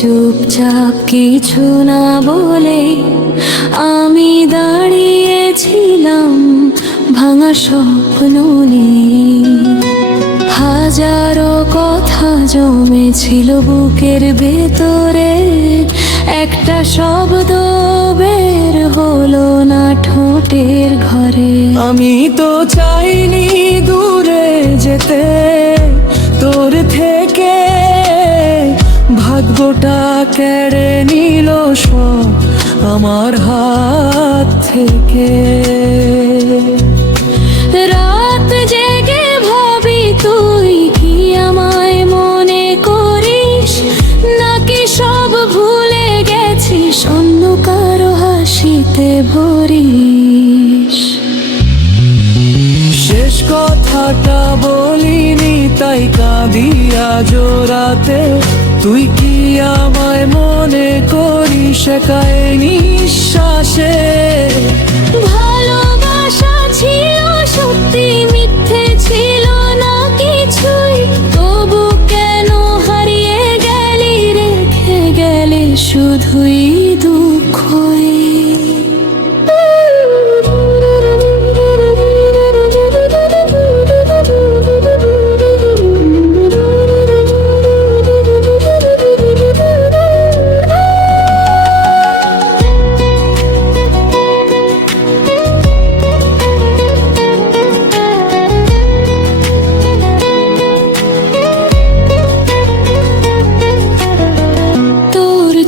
চুপচাপ কিছু না বলে আমি দাঁড়িয়েছিলাম ভাঙা স্বপ্ন নিয়ে। হাজারো কথা জমেছিল বুকের ভেতরে, একটা শব্দ বের হলো না ঠোঁটের ঘরে। আমি তো চাইনি দূরে যেতে তোর থেকে, ভাগ্যটা কেড়ে নিল সব আমার হাত থেকে। রাত জেগে ভাবি তুই কি আমায় মনে করিস, নাকি সব ভুলে গেছিস অন্য কারো হাসিতে ভরিস। শেষ কথাটা বলিনি তাই কাঁদিয়া জোরাতে, তুই কি আমায় মনে করিস একাই নিঃশ্বাসে। ভালোবাসা ছিল সত্যি, মিথ্যে ছিল না কিছুই, তবু কেন হারিয়ে গেলি, রেখে গেলে শুধুই দুঃখই।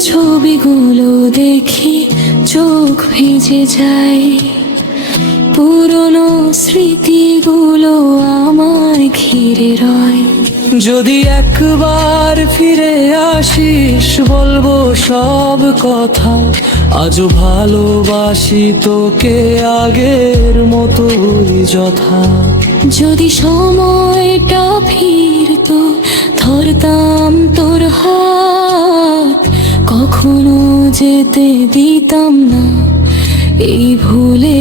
ছবিগুলো দেখি চোখ ভিজে যায়, পুরনো স্মৃতিগুলো আমায় ঘিরে রয়। যদি একবার ফিরে আসিস বলবো সব কথা, আজও ভালোবাসি তোকে আগের মতোই যথা। যদি সময়টা ফিরতো ধরতাম তোর হাত, কখনো যেতে দিতাম না এই ভুলে